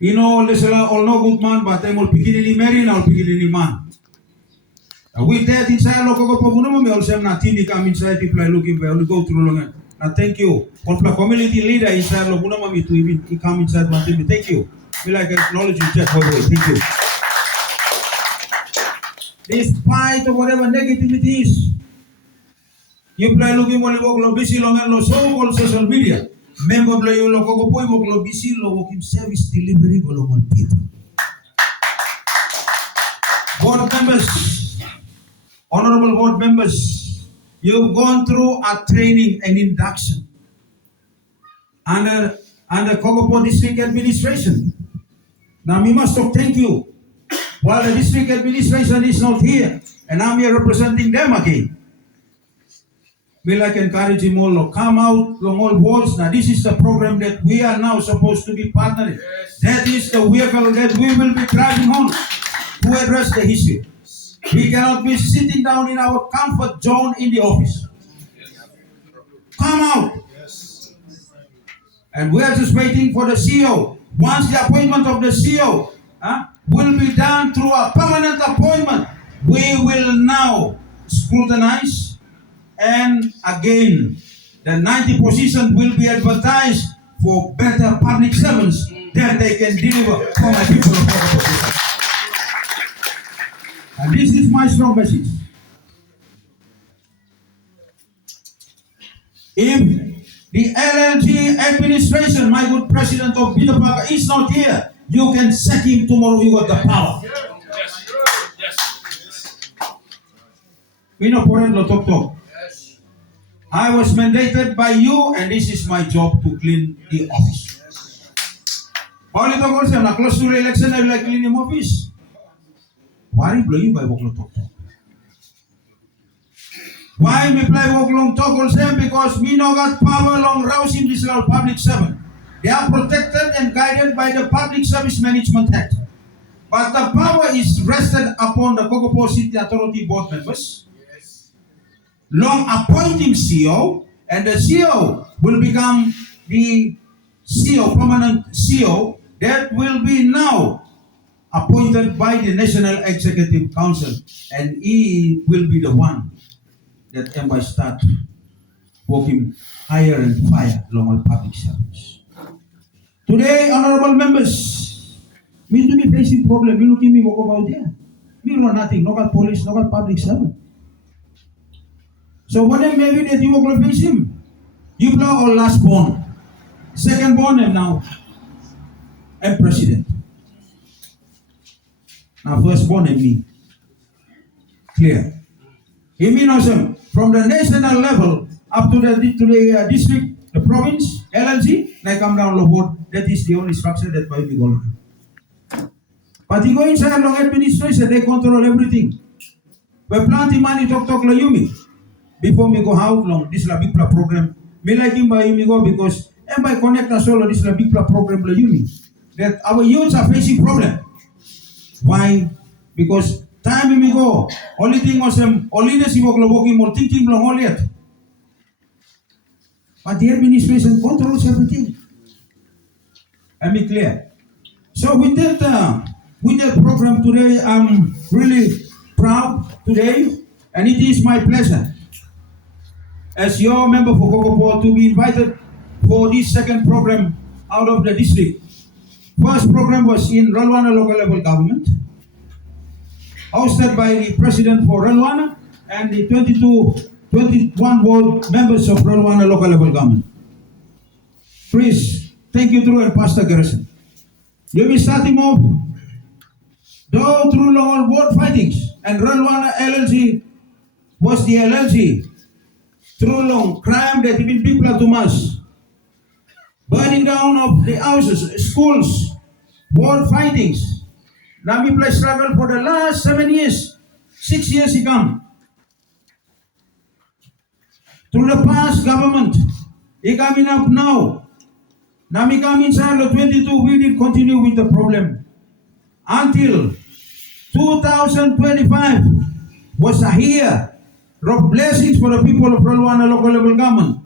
You know, there's all no good man, but I'm all picking marry and all picking man. With that inside Kokopo Bunama, we also have Natini come inside people are looking for only go through long. Now thank you. For the community leader inside Bunama to even come inside one team. Thank you. We like acknowledge you check for way. Thank you. Despite of whatever negativity is, you play looking for the busy long and so-called social media. Member play you Kokopo busy working service delivery global people. Board members, honorable board members, you've gone through a training and induction under Kokopo District Administration. Now we must talk thank you. While the district administration is not here, and I'm here representing them again. We like encourage him all to come out from all wards. Now this is the program that we are now supposed to be partnering. Yes. That is the vehicle that we will be driving on to address the issue. We cannot be sitting down in our comfort zone in the office. Come out. And we are just waiting for the CEO. Once the appointment of the CEO will be done through a permanent appointment, we will now scrutinize, and again, the 90 positions will be advertised for better public servants that they can deliver for the people of Kokopo. And this is my strong message. If the LLG administration, my good president of Bitapaka, is not here, you can sack him tomorrow. You got the power. Yes. We know talk. I was mandated by you, and this is my job to clean the office. All it was na close to the election, I will clean the office. Why blow you by talk? Why me play long talk also? Because me no got power long rousing this public servant. They are protected and guided by the Public Service Management Act. But the power is rested upon the Kokopo City Authority board members. Yes. Long appointing CEO, and the CEO will become the CEO, permanent CEO, that will be now appointed by the National Executive Council, and he will be the one that can start working higher and higher along all public service. Today, honorable members, me to be facing problem. Me looking me walk about there. Me know nothing. No got police, no got public servant. So what maybe that you will face him? You blow all last born, second born, and now I'm president. Now first born and me. Clear. He mean awesome. From the national level up to the district, the province, LLG, like come down the board. That is the only structure that might be going on. But you go inside long administration, they control everything. We plenty money talk la yumi. Before me go how long, this la big program. Me like him by me go because and by connect us all this la big program la yumi. That our youths are facing problem. Why? Because time me go, only thing was only the sibo working more thinking long all yet. But the administration controls everything. Am I clear? So with that program today, I'm really proud today, and it is my pleasure as your member for Kokopo to be invited for this second program out of the district. First program was in Relwana local level government, hosted by the president for Relwana and the 21 ward members of Relwana local level government. Please, thank you through and Pastor Garrison. You'll be starting off though through long ward fightings, and Relwana LLG was the LLG through long crime that even people are too much. Burning down of the houses, schools, ward fightings. Now we play struggle for the last 7 years, 6 years he come. Through the past government, he coming up now. Now we come inside the 22, we did continue with the problem. Until 2025 was a year of blessings for the people of Relwana local level government.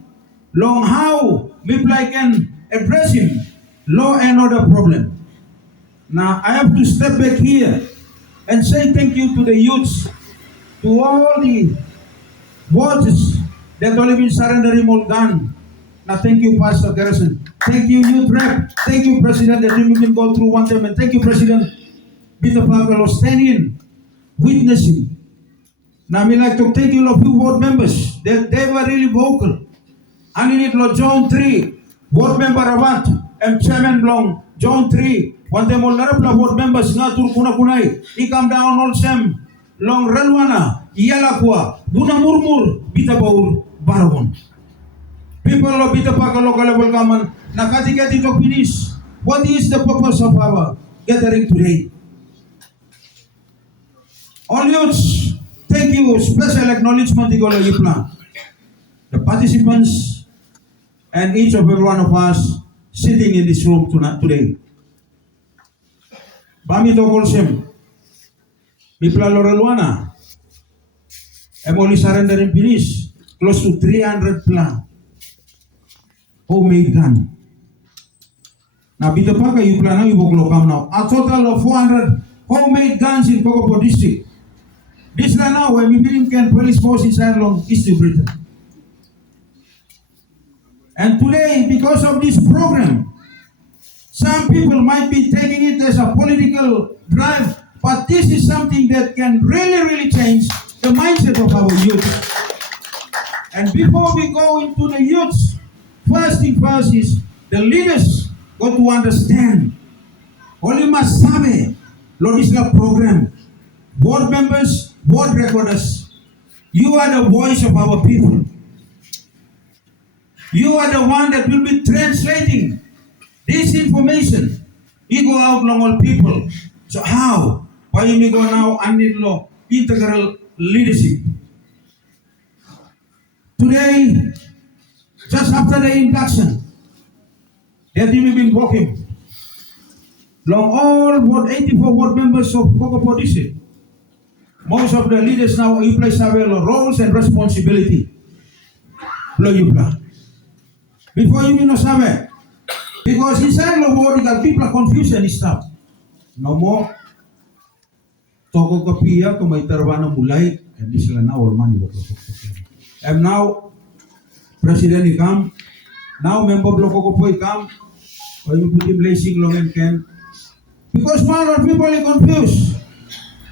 Long how people can address him, law and order problem. Now I have to step back here and say thank you to the youths, to all the voters that only been surrendering all gun. Now thank you, Pastor Garrison. Thank you, Youth Rep. Thank you, President, that you can go through one time. And thank you, President Bitapaka LLG, standing, witnessing. Now I like to thank you, a few board members. They were really vocal. And in it, John 3, board member Avant, and Chairman Blong, John 3, one time all narapla board members, Natur Kunakunai, he come down all sem, Long Relwana, Yalakwa, Buna Murmur, Bitabaur, Barabon. People of Bitapaka local level government, Nakati get it finish. What is the purpose of our gathering today? All youths, thank you, special acknowledgement to you plan. The participants and each of every one of us sitting in this room today. Bami tokol sem, Bipla Lorelwana, Emoli surrender in finish, close to 300 plan. Homemade gun. Now, Bitapaka, you plan now, you will come now. A total of 400 homemade guns in Kokopo District. This land now, when we building can police force inside long East Britain. And today, because of this program, some people might be taking it as a political drive, but this is something that can really change the mindset of our youth. And before we go into the youths, first thing first is the leaders got to understand. Only must sabe, Lodisla program, board members, board recorders, you are the voice of our people. You are the one that will be translating this information. We go out long all people. So how? Why we go now and need law integral leadership? Today, just after the induction, that we have been working long all 84 board members of Kokopo District. Most of the leaders now you play several roles and responsibility. Before you know sabe, because inside the world you got people confusion and stuff. No more. Toko kapia kung may tarwana mulay, hindi sila na all money. And now, President ikam, now member block Kokopo ikam, or you put him blessing long and can. Because one of people are confused.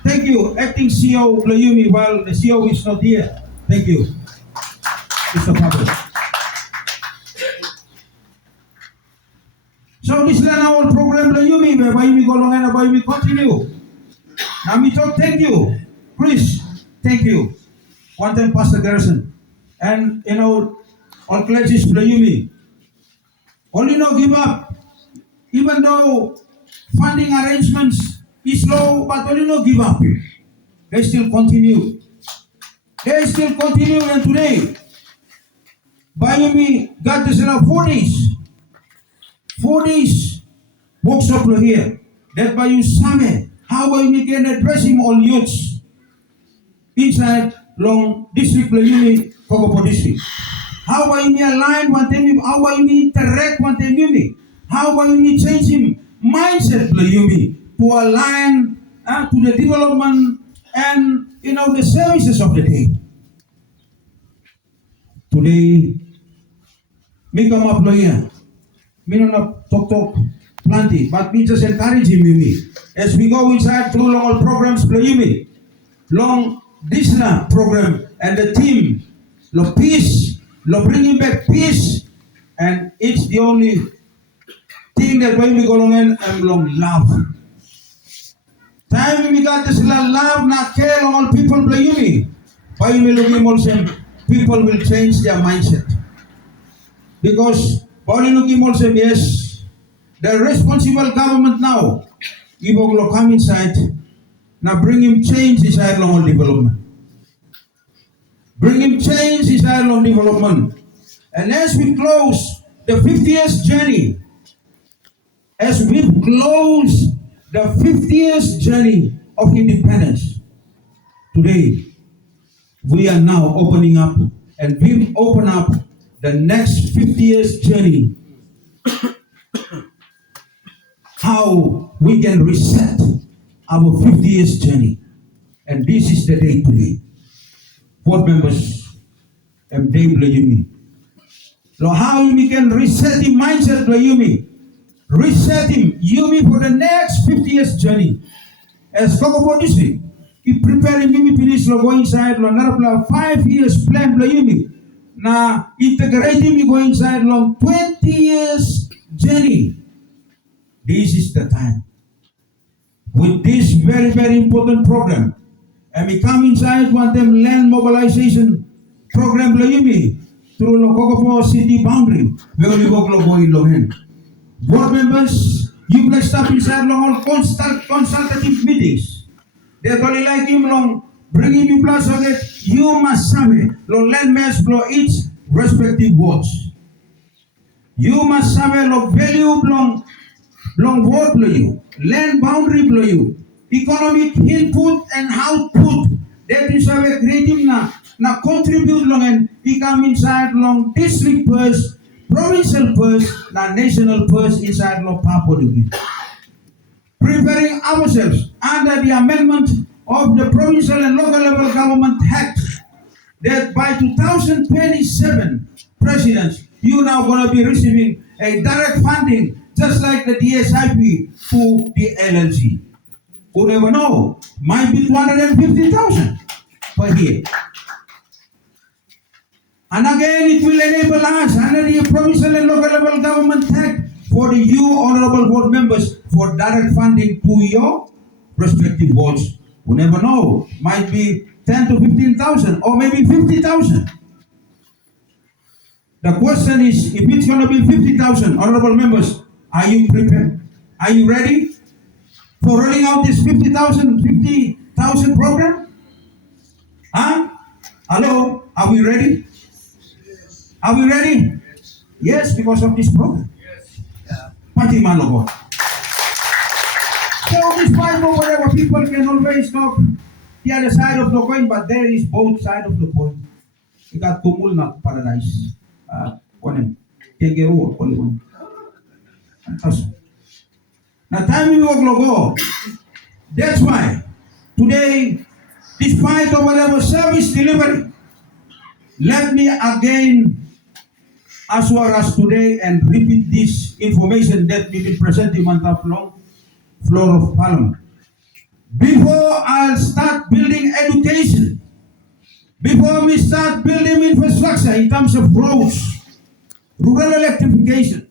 Thank you, acting CEO Blayumi, while the CEO is not here. Thank you, Mr. Pablo. So this is our program Blayumi, whereby we go along and whereby we continue. Now we talk, thank you, Chris, thank you. One time Pastor Garrison. And you know, all classes Blayumi. Only no give up. Even though funding arrangements is low, but only no give up. They still continue. They still continue, and today, Bayumi got this around 4 days. 4 days workshop here. That Bayu Same, how Bayumi can address him all youths inside long district Bayumi, Kokopo District. How Bayumi align one time, how Bayumi interact one time, how Bayumi change him mindset Bayumi to align to the development and the services of the day. Today, me come up here. Me not talk plenty, but me just encourage him. As we go inside through long programs, long this program and the team, lo peace, lo bringing back peace, and it's the only thing that when we go along and long love. Time we got this love, not care all people play why we looking also people will change their mindset. Because Pauli looking also yes, the responsible government now, Iboglo come inside, now bring him change inside long development. Bring him change inside long development. And as we close the 50th journey, as we close the 50th journey of independence, today we are now opening up and we open up the next 50th journey how we can reset our 50 years journey. And this is the day today. Board members and Dave Yumi. So how we can reset the mindset of Yumi. Reset him, Yumi, for the next 50 years journey. As Kokopo District, he preparing Yumi finish go inside another 5 years plan Yumi. Now integrating me go inside long 20 years journey. This is the time. With this very, very important program, and we come inside one them land mobilization program Yumi through the Kokopo city boundary. We will go in Lohen. Board members, you play stuff inside long consultative meetings. They only like him long bringing you plus so that you must have it. Long land mass blow each respective wards. You must have a long value long ward blow you, land boundary blow you, economic input and output. That is how we creative na contribute long and become inside long district first, provincial first, na national first inside long Papua New Guinea. Preparing ourselves under the amendment of the Provincial and Local Level Government Act that by 2027, presidents, you now going to be receiving a direct funding just like the DSIP to the LLG. Who never know, might be 250,000 per year. And again, it will enable us under the Provincial and Local Level Government Act for you honorable board members for direct funding to your respective wards. We never know. Might be 10 to 15,000 or maybe 50,000. The question is, if it's going to be 50,000, honorable members, are you prepared? Are you ready for rolling out this 50,000 program? Huh? Hello? Are we ready? Are we ready? Yes, because of this program. Party Malogo. So despite of whatever, people can always talk the other side of the coin, but there is both sides of the coin. You got tumul na paradise. Konem. Kengeru only one. Now time we will go. That's why today, despite of whatever service delivery, let me again as well as today and repeat this information that we will present in month of long floor of Parliament. Before I'll start building education, before we start building infrastructure in terms of roads, rural electrification,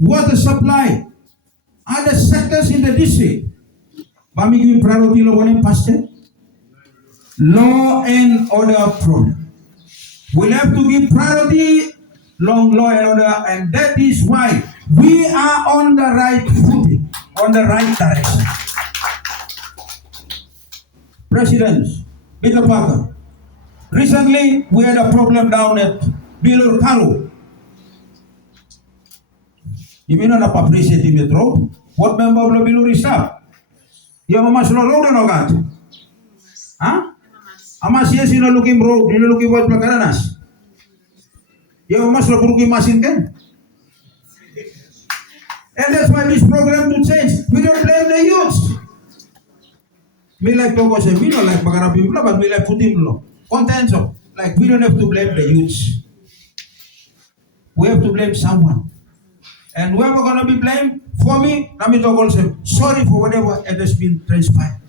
water supply, other sectors in the district, Bami give priority law and order problem. We'll have to give priority long law and order, and that is why we are on the right footing, on the right direction. President Bitapaka, recently we had a problem down at Bilur Karu. You mean not appreciate the road? What member of the Bilur is up? You have a much road or not? Huh? Amas yes, you know looking road, you know looking what Placaranas. You have a much looking machine can. And that's why this program to change. We don't blame the youths. Me like Togo say, we don't like Bagarapim, but we like Putim. Content of, like we don't have to blame the youths. We have to blame someone. And whoever gonna be blamed, for me, let me talk also, sorry for whatever that has been transpired.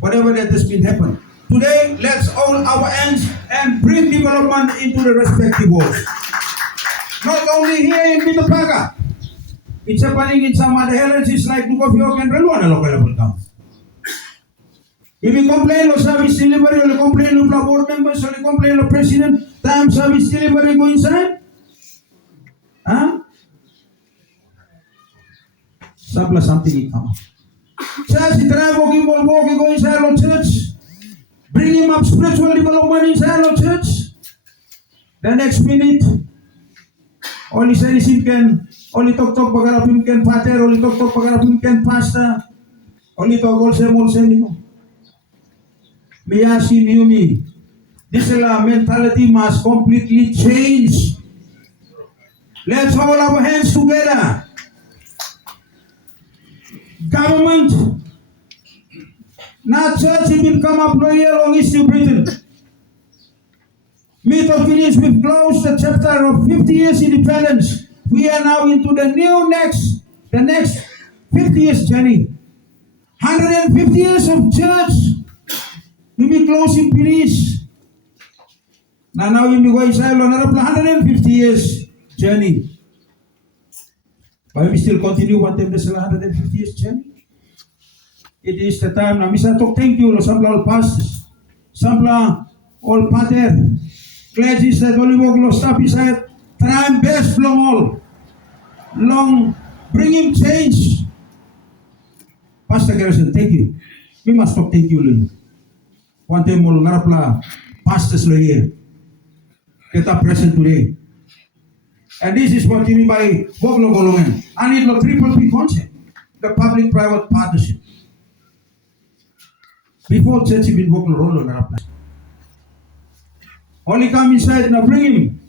Whatever that has been happened. Today, let's all our hands and bring development into the respective wards. Not only here in Bitapaka, it's happening in some other LLGs like Kokopo and Relu on a local level now. If you complain of service delivery, or you complain of board members, or you complain of president, time service delivery go inside? Huh? Sabla something in come. Church, drive walking, go inside on church. Bring him up spiritual development inside on church. The next minute, only say him can, only talk bagarapim can pater, only talk bagarapim can pastor, only talk all same. Miyashi Yumi, this mentality must completely change. Let's hold our hands together. government, not church even come up lawyer long East Britain. Me to finish, we've closed the chapter of 50 years independence. We are now into the next 50 years journey. 150 years of church. We be closing finish. Now we be going silent on 150 years journey. But we still continue what them this 150 years journey. It is the time now. Misa talk thank you, Sambla all pastors, Sambla all pater, clergy that only work lo staff inside. Try best long bringing change. Pastor Garrison, thank you. We must talk thank you, Lulu. One time more, ngarapla pastors lo here. Get up present today. And this is what you mean by Boglo Golongan. And it lo triple P concept, the public-private partnership. Before church, you been Boglo Rolo ngarapla. Only come inside now, bring him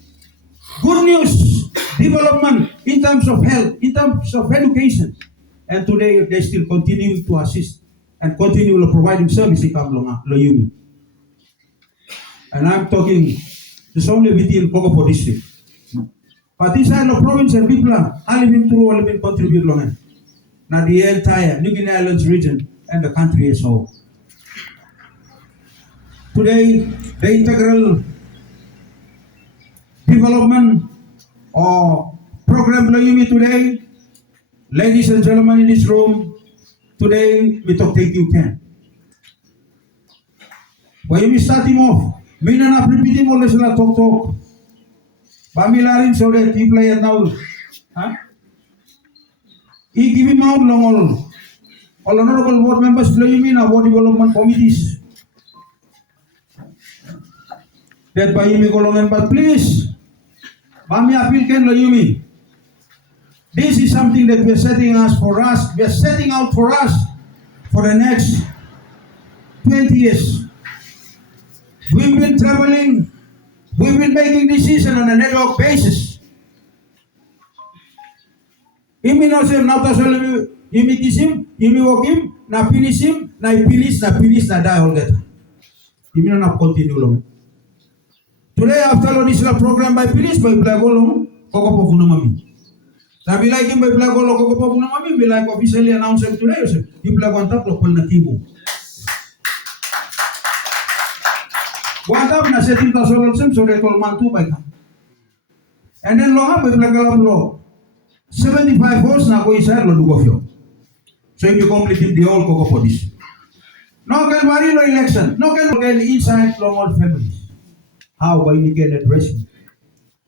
good news, development in terms of health, in terms of education. And today they still continue to assist and continue to provide service in Loyumi. And I'm talking just only within Kokopo District. But inside the province and people are living through all been contribute long. Now the entire New Guinea Islands region and the country as a whole. Today, the integral development or program Loyumi today, ladies and gentlemen in this room, today we talk thank you can. When we start him off, we not repeat him all this talk. Bamilarin so that he play it now. Huh? He give him out long all honorable board members Loyumi na board development committees. That by him golongan, but please, Bami appeal can Loyumi. This is something that we are setting out for us for the next 20 years. We've been traveling, we've been making decisions on a network basis. Imi no sem na tasol imi kisim, imi wokim, na pinisim, na ipinis, na die all that. Imi no na continue long. Today after this program by Pinis by Blagolong, Kokopo Funamami. Now we like him by Blagolo Kokopo Funamami, we like officially announced him today. He Blagon top of Nativo. One up na setting the solar sim so they told Mantu by come. And then long up with Blagalam law. 75 votes na go inside Lodugofio. So if you complete the whole Kokopo District. No can worry no election, no can get inside long all families. How we can address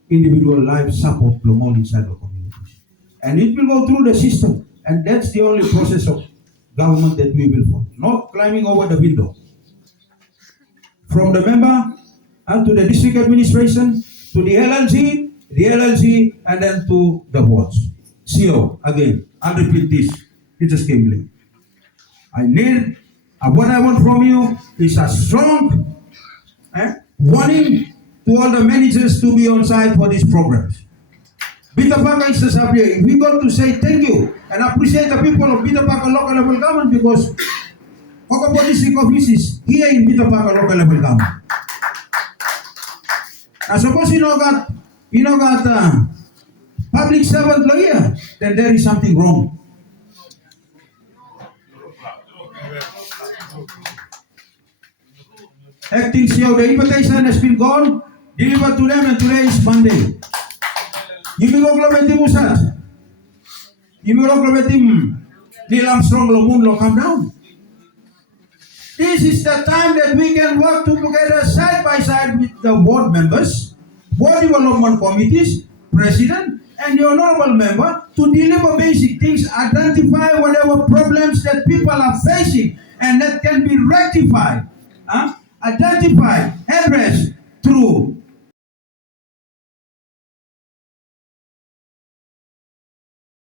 individual life support long all inside the communities. And it will go through the system. And that's the only process of government that we will follow. Not climbing over the window. From the member and to the district administration, to the LLG, and then to the boards. CO, again, I'll repeat this. It's a scheme. I need, what I want from you is a strong warning to all the managers to be on site for these programs. Bitapaka is the subject. We got to say thank you and appreciate the people of Bitapaka local level government because Kokopo District offices here in Bitapaka local level government. Now suppose you know got public servant lawyer, then there is something wrong. Acting CEO, the invitation has been gone, delivered to them, and today is Monday. You will go with him, Usat. You will go with him, Neil Armstrong, Lomun, come down. This is the time that we can work together side by side with the board members, board development committees, president, and the honorable member to deliver basic things, identify whatever problems that people are facing, and that can be rectified. Identified, addressed through